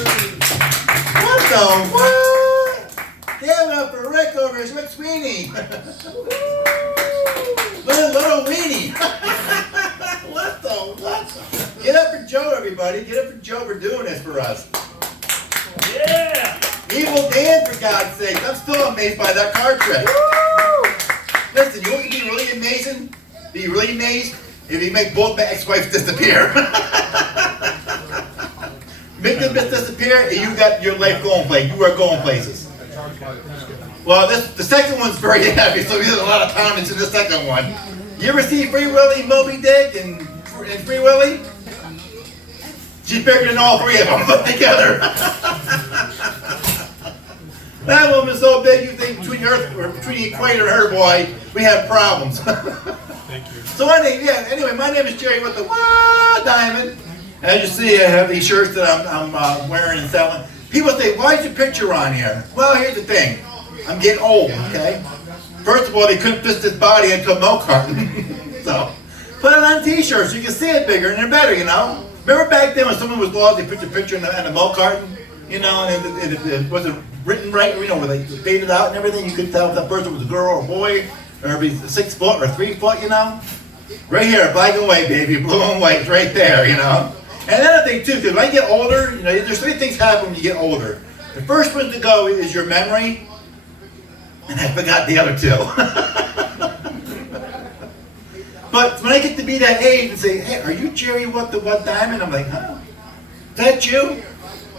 What the what? Give it up for Rick over here, Rick Sweeney. little weenie. What the what? Get up for Joe, everybody. Get up for Joe for doing this for us. Yeah. Evil Dan, for God's sake. I'm still amazed by that card trick. Listen, you want to be really amazing? Be really amazed if you make both my ex-wives disappear. Make them disappear, and you got your life going places. You are going places. Well, the second one's very heavy, so there's a lot of comments in the second one. You ever see Free Willy, Moby Dick, and Free Willy? She's bigger than all three of them put together. That woman's so big you think between Earth or between the equator and her, boy, we have problems. Thank you. So anyway, my name is Jerry with the Diamond. As you see, I have these shirts that I'm wearing and selling. People say, why is your picture on here? Well, here's the thing. I'm getting old, okay? First of all, they couldn't fit this body into a milk carton. So, put it on t-shirts so you can see it bigger and they're better, you know? Remember back then when someone was lost, they put your picture in the milk carton? You know, and it wasn't written right, you know, where they faded out and everything. You could tell if that person was a girl or a boy, or be 6 foot or 3 foot, you know? Right here, black and white, baby, blue and white, right there, you know? And another thing too, because when I get older, you know, there's three things happen when you get older. The first one to go is your memory, and I forgot the other two. But when I get to be that age and say, hey, are you Jerry what Diamond? I'm like, huh? Is that you?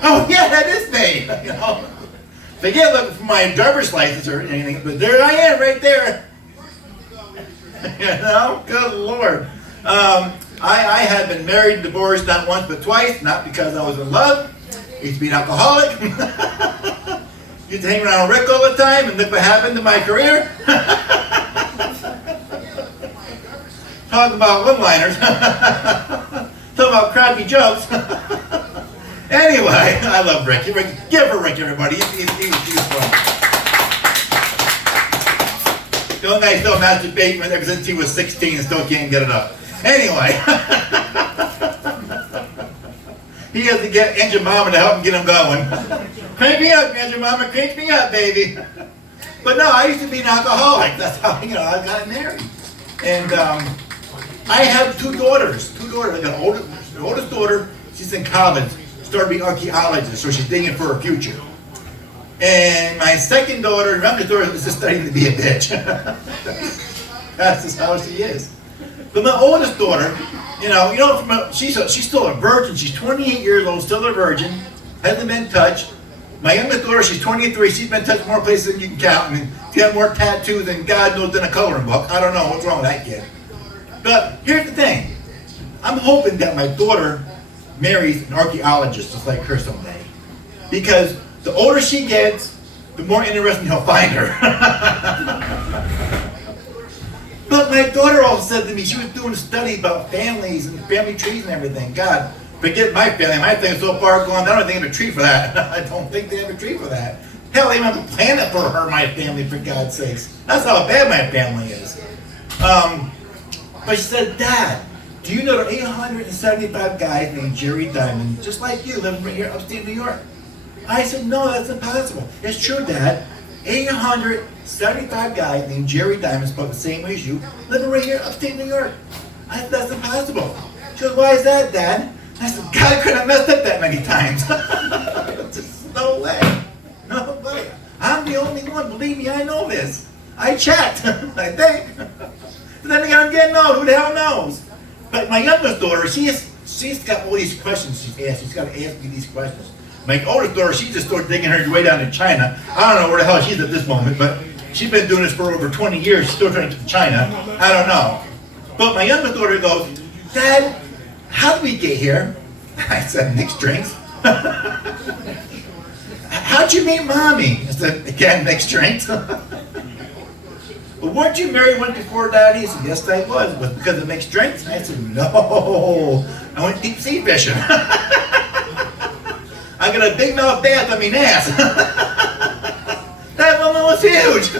Oh yeah, that is me. You know? Forget looking for my driver's license or anything, but there I am right there. You know? Good Lord. I had been married and divorced not once but twice, not because I was in love. I used to be an alcoholic. Used to hang around Rick all the time, and look what happened to my career. Talking about one-liners. Talking about crappy jokes. Anyway, I love Rick. Give it for Rick, everybody. He was fun. The only guy still masturbating ever since he was 16 and still can't get it up. Anyway. He has to get Angel Mama to help him get him going. Crank me up, Angel Mama. Crank me up, baby. But no, I used to be an alcoholic. That's how, I got married. And I have two daughters. I got the oldest daughter. She's in college. Started being an archaeologist, so she's digging for her future. And my second daughter, youngest daughter, is just studying to be a bitch. That's just how she is. But my oldest daughter, she's still a virgin. She's 28 years old, still a virgin, hasn't been touched. My youngest daughter, she's 23. She's been touched more places than you can count. I mean, she's got more tattoos than God knows than a coloring book. I don't know what's wrong with that kid. But here's the thing. I'm hoping that my daughter marries an archaeologist just like her someday. Because the older she gets, the more interesting he'll find her. But my daughter also said to me, she was doing a study about families and family trees and everything. God, forget my family. My thing is so far gone, I don't think they have a tree for that. I don't think they have a tree for that. Hell, they even have a planet for her, my family, for God's sakes. That's how bad my family is. But she said, Dad, do you know there are 875 guys named Jerry Diamond, just like you, living right here upstate New York? I said, no, that's impossible. It's true, Dad. 875 guys named Jerry Diamond, spelled the same way as you, living right here upstate New York. I said, that's impossible. She goes, why is that, Dad? I said, God couldn't have messed up that many times. Just no way. No way. I'm the only one. Believe me, I know this. I checked, I think. But then again, I'm getting old. Who the hell knows? But my youngest daughter, she's got all these questions she's asked. She's got to ask me these questions. My oldest daughter, she just started digging her way down to China. I don't know where the hell she's at this moment, but she's been doing this for over 20 years. She's still trying to get to China. I don't know. But my youngest daughter goes, Dad, how did we get here? I said, mixed drinks. How'd you meet Mommy? I said, again, mixed drinks. Well, weren't you married once before, Daddy? He said, yes, I was. Was it because of mixed drinks? I said, no. I went deep sea fishing. I got a big mouth bath on my ass. That woman was huge.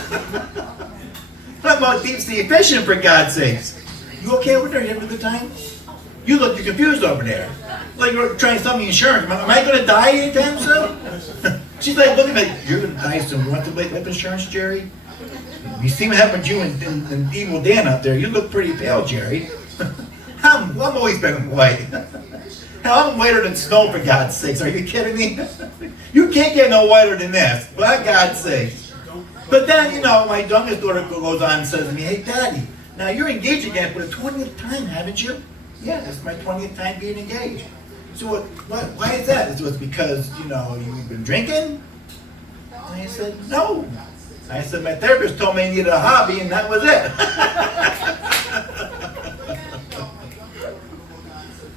Talking about deep sea fishing, for God's sakes. You okay over there? You having a good time? You look confused over there. like you're trying to sell me insurance. Am I going to die anytime soon? She's like looking at me, you're going to die soon. You want to life insurance, Jerry? You see what happened to you and Evil Dan out there. You look pretty pale, Jerry. I'm always been white. Hell, I'm whiter than snow, for God's sakes. Are you kidding me? You can't get no whiter than this, for God's sakes. But then, you know, my youngest daughter goes on and says to me, hey, Daddy, now you're engaged again for the 20th time, haven't you? Yeah, this is my 20th time being engaged. So why is that? So it's because, you know, you've been drinking? And I said, no. I said, my therapist told me I needed a hobby, and that was it.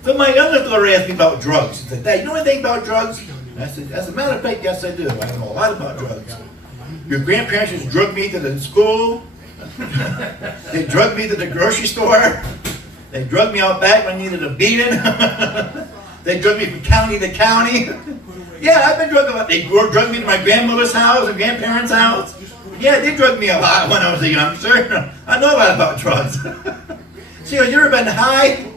So my youngest daughter asked me about drugs. She said, Dad, you know anything about drugs? And I said, as a matter of fact, yes, I do. I know a lot about drugs. Your grandparents just drugged me to the school. They drugged me to the grocery store. They drugged me out back when I needed a beating. They drugged me from county to county. Yeah, I've been drugged a lot. They drugged me to my grandmother's house and grandparents' house. Yeah, they drugged me a lot when I was a youngster. I know a lot about drugs. She goes, you ever been high?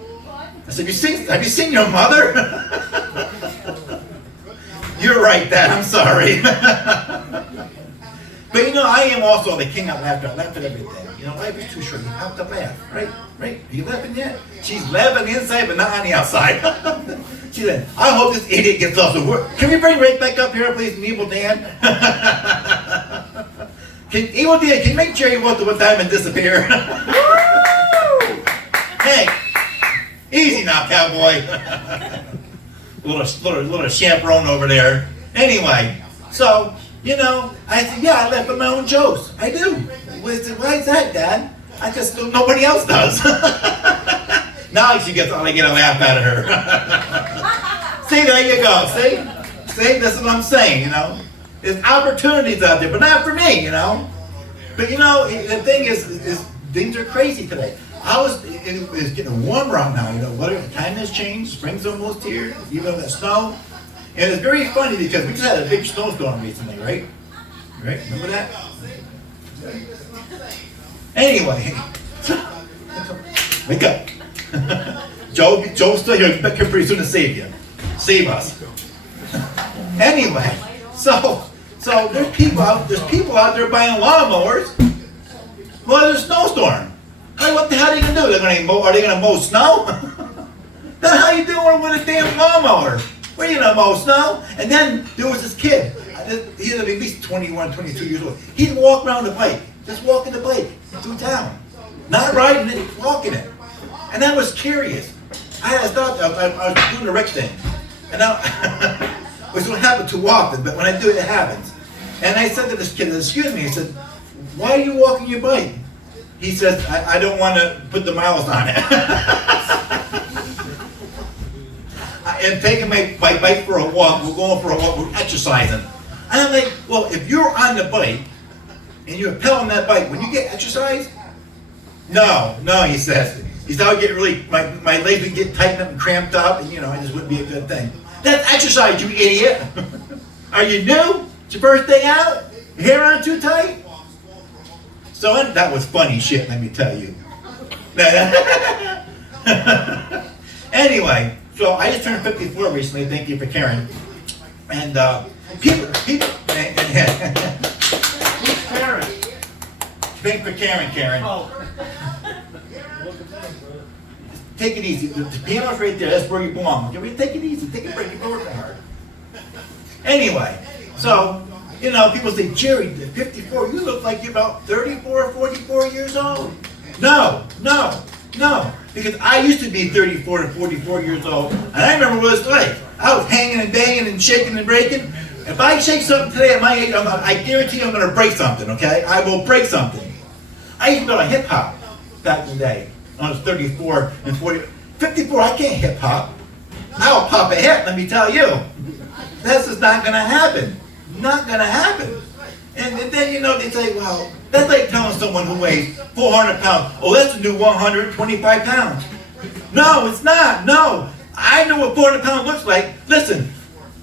I said, have you seen your mother? You're right, Dad, I'm sorry. But you know, I am also the king of laughter. I laugh at everything. You know, life is too short. You have to laugh, right? Right? Are you laughing yet? She's laughing inside, but not on the outside. She said, I hope this idiot gets off the work. Can we bring Rick back up here, please, Evil Dan? Evil Dan, can you make Jerry Walter with Diamond disappear? Hey, easy now, cowboy. little chaperone over there. Anyway, so, you know, I said, yeah, I laugh at my own jokes. I do. Why is that, Dad? I just, nobody else does. Now she gets, I get a laugh out of her. See, there you go. See, this is what I'm saying, you know. There's opportunities out there, but not for me, you know. But, you know, the thing is things are crazy today. It's getting warmer out now, you know. The time has changed. Spring's almost here, even with the snow. And it's very funny because we just had a big snowstorm recently, right? Right? Remember that? Anyway, wake up. Joe's still here. He's back here pretty soon to save you. Save us. Anyway, so there's people out there buying lawnmowers. Well, there's a snowstorm. Hey, what the hell are they gonna do? Are they gonna mow snow? The hell are you doing with a damn lawnmower? Where are you gonna mow snow? And then there was this kid. He's at least 21, 22 years old. He'd walk around the bike, just walking the bike through town, not riding it, walking it. And I was curious. I thought I was doing the Rick thing, and which don't happen too often, but when I do it, it happens. And I said to this kid, "Excuse me," I said, "Why are you walking your bike?" He says, I don't want to put the miles on it. I'm taking my bike for a walk. We're going for a walk. We're exercising. And I'm like, well, if you're on the bike and you're pedaling that bike, when you get exercise? No, he says. He's now getting really, my legs would get tightened up and cramped up, and you know, it just wouldn't be a good thing. That's exercise, you idiot. Are you new? It's your first day out? Your hair on too tight? So that was funny shit, let me tell you. Anyway, so I just turned 54 recently, thank you for caring. And people, Who's Karen? thank you for Karen. Oh. Take it easy. The piano's right there, that's where you belong. Okay, take it easy, take a break, you're working hard. Anyway, so, you know, people say, Jerry, 54, you look like you're about 34, 44 years old. No. Because I used to be 34 and 44 years old, and I remember what it was like. I was hanging and banging and shaking and breaking. If I shake something today at my age, I guarantee I'm going to break something, okay? I will break something. I used to go to hip hop back in the day. I was 34 and 40. 54, I can't hip hop. I'll pop a hit, let me tell you. That's just not going to happen. Not going to happen. And then, you know, they say, well, that's like telling someone who weighs 400 pounds, oh, that's a new 125 pounds. No, it's not. No. I know what 400 pounds looks like. Listen,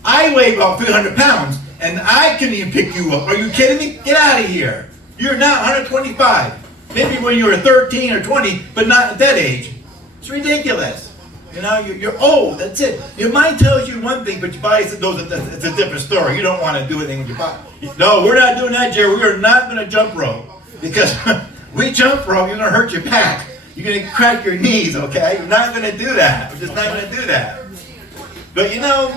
I weigh about 300 pounds, and I can even pick you up. Are you kidding me? Get out of here. You're not 125. Maybe when you were 13 or 20, but not at that age. It's ridiculous. You know, you're old, that's it. Your mind tells you one thing, but your body knows that it's a different story. You don't want to do anything with your body. No, we're not doing that, Jerry. We are not going to jump rope. Because we jump rope, you're going to hurt your back. You're going to crack your knees, okay? You're not going to do that. We're just not going to do that. But you know,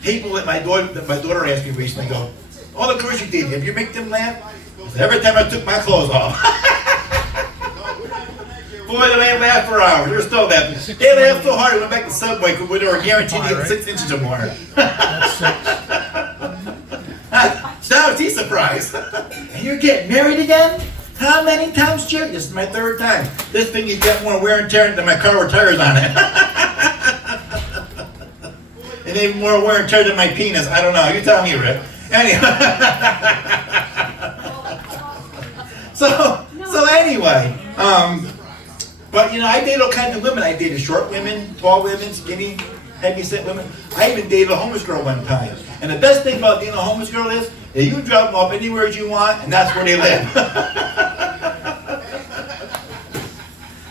people that my daughter asked me recently go, all the girls you did, have you make them laugh? I said, every time I took my clothes off. Boy, they laughed for hours. They're still laughing. They laughed so hard, we went back to Subway because they were guaranteed to get 6 inches or more. So now he's surprised. And you're getting married again? How many times, Jerry? This is my 3rd time. This thing has got more wear and tear than my car with tires on it. And even more wear and tear than my penis. I don't know. You tell me, Rick. Anyway. So anyway, but you know, I dated all kinds of women. I dated short women, tall women, skinny, heavy-set women. I even dated a homeless girl one time. And the best thing about being a homeless girl is that you drop them off anywhere you want, and that's where they live.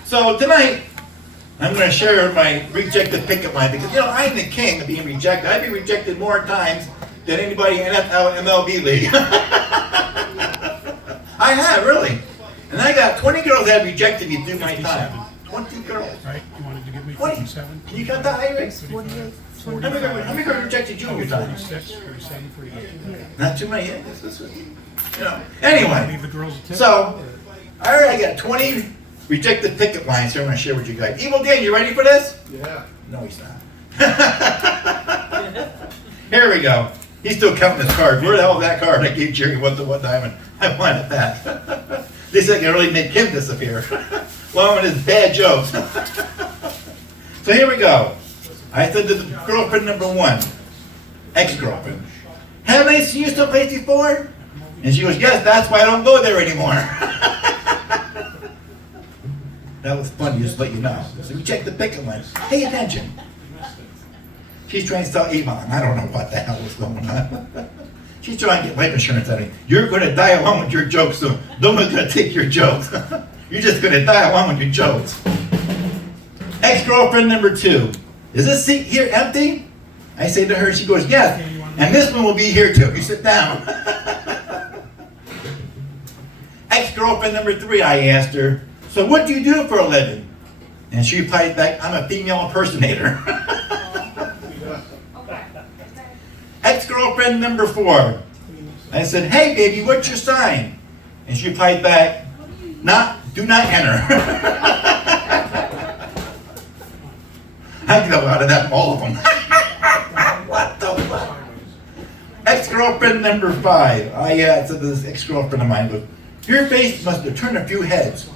So tonight, I'm going to share my rejected picket line because, you know, I'm the king of being rejected. I've been rejected more times than anybody in NFL, MLB league. I have, really. And I got 20 girls that have rejected me through my time. 20 girls. Right? You wanted to give me 20. 57? Can you count that, Iris? 48. How many girls rejected you in your time? 46, 47, 48. Not too many. Yeah, this was, you know. Leave Anyway, the girls a tip? so I got 20 rejected picket lines here I'm going to share with you guys. Evil Dan, you ready for this? Yeah. No, he's not. Here we go. He's still counting his cards. Where the hell is that card I gave Jerry one diamond? I wanted that. This I can really make him disappear. Along with his bad jokes. So here we go. I said to the girlfriend number 1, ex-girlfriend, haven't I seen you someplace before? And she goes, yes, that's why I don't go there anymore. That was funny, just to let you know. So you check the picket line. Pay attention. She's trying to sell Avon. I don't know what the hell was going on. She's trying to get life insurance out of me. You're going to die along with your jokes soon. No one's going to take your jokes. You're just going to die along with your jokes. Ex-girlfriend number 2. Is this seat here empty? I say to her, she goes, yes. And this one will be here too. You sit down. Ex-girlfriend number 3, I asked her, so what do you do for a living? And she replied back, I'm a female impersonator. Ex-girlfriend number 4. I said, hey baby, what's your sign? And she replied back, do not enter. I get out of that, all of them. What the fuck? Ex-girlfriend number 5. I said to this ex-girlfriend of mine, goes, your face must have turned a few heads.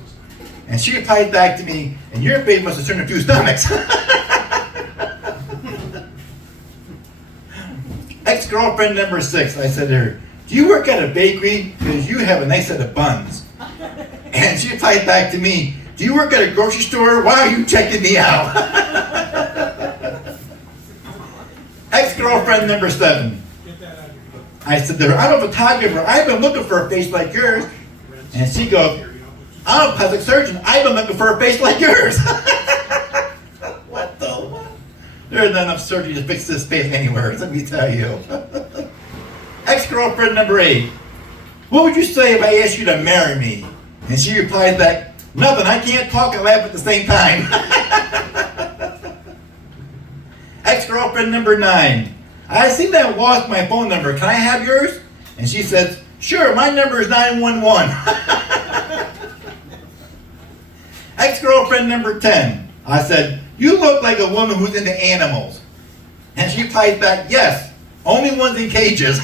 And she replied back to me, and your face must have turned a few stomachs. Ex-girlfriend number 6, I said to her, do you work at a bakery? Because you have a nice set of buns. And she replied back to me, do you work at a grocery store? Why are you checking me out? Ex-girlfriend number 7. I said to her, I'm a photographer. I've been looking for a face like yours. And she goes, I'm a plastic surgeon. I've been looking for a face like yours. What the what? There's not enough surgery to fix this face anywhere, let me tell you. Ex-girlfriend number 8. What would you say if I asked you to marry me? And she replied back, nothing. I can't talk and laugh at the same time. Ex-girlfriend number 9. I seem to have lost my phone number. Can I have yours? And she says, sure, my number is 911. Ex-girlfriend number 10. I said, you look like a woman who's into animals. And she replied back, yes, only ones in cages.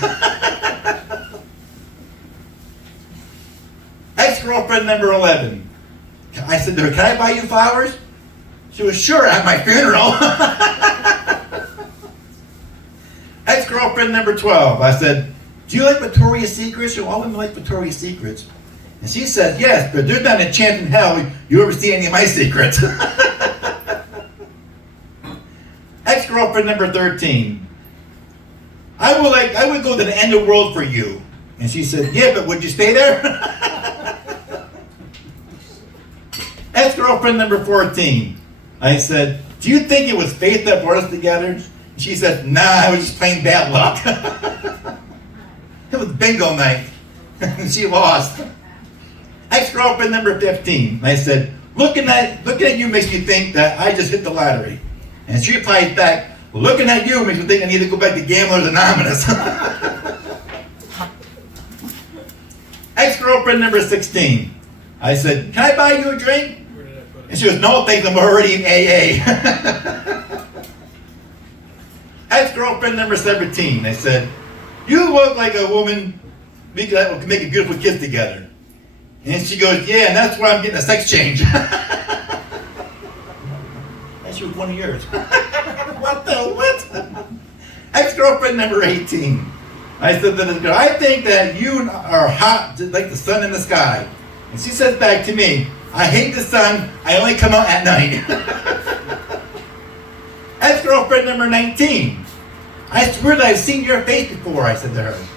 Ex-girlfriend number 11. I said to her, can I buy you flowers? She was, sure, at my funeral. Ex-girlfriend number 12. I said, do you like Victoria's Secrets? All women like Victoria's Secrets. And she said, yes, but there's not a chance in hell you ever see any of my secrets. Ex-girlfriend number 13. I would go to the end of the world for you. And she said, yeah, but would you stay there? Ex-girlfriend number 14. I said, do you think it was faith that brought us together? She said, nah, I was just plain bad luck. It was bingo night. She lost. Ex-girlfriend number 15. I said, looking at you makes me think that I just hit the lottery. And she replied back, looking at you makes me think I need to go back to Gamblers Anonymous. Ex-girlfriend number 16. I said, can I buy you a drink? And she goes, no, thanks, I'm already in AA. Ex-girlfriend number 17. I said, you look like a woman we could make a beautiful kid together. And she goes, yeah, and that's why I'm getting a sex change. That she was one of yours. What the what? Ex-girlfriend number 18. I said to this girl, I think that you are hot just like the sun in the sky. And she says back to me, I hate the sun, I only come out at night. Ex-girlfriend number 19. I swear that I've seen your face before, I said to her.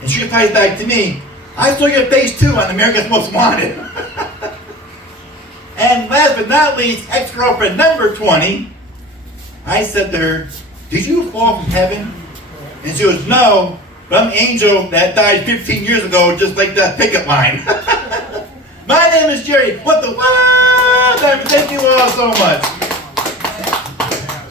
And she replies back to me, I saw your face too on America's Most Wanted. And last but not least, ex-girlfriend number 20. I said to her, did you fall from heaven? And she goes, no, but I'm an angel that died 15 years ago, just like that picket line. My name is Jerry. What the what? Thank you all so much.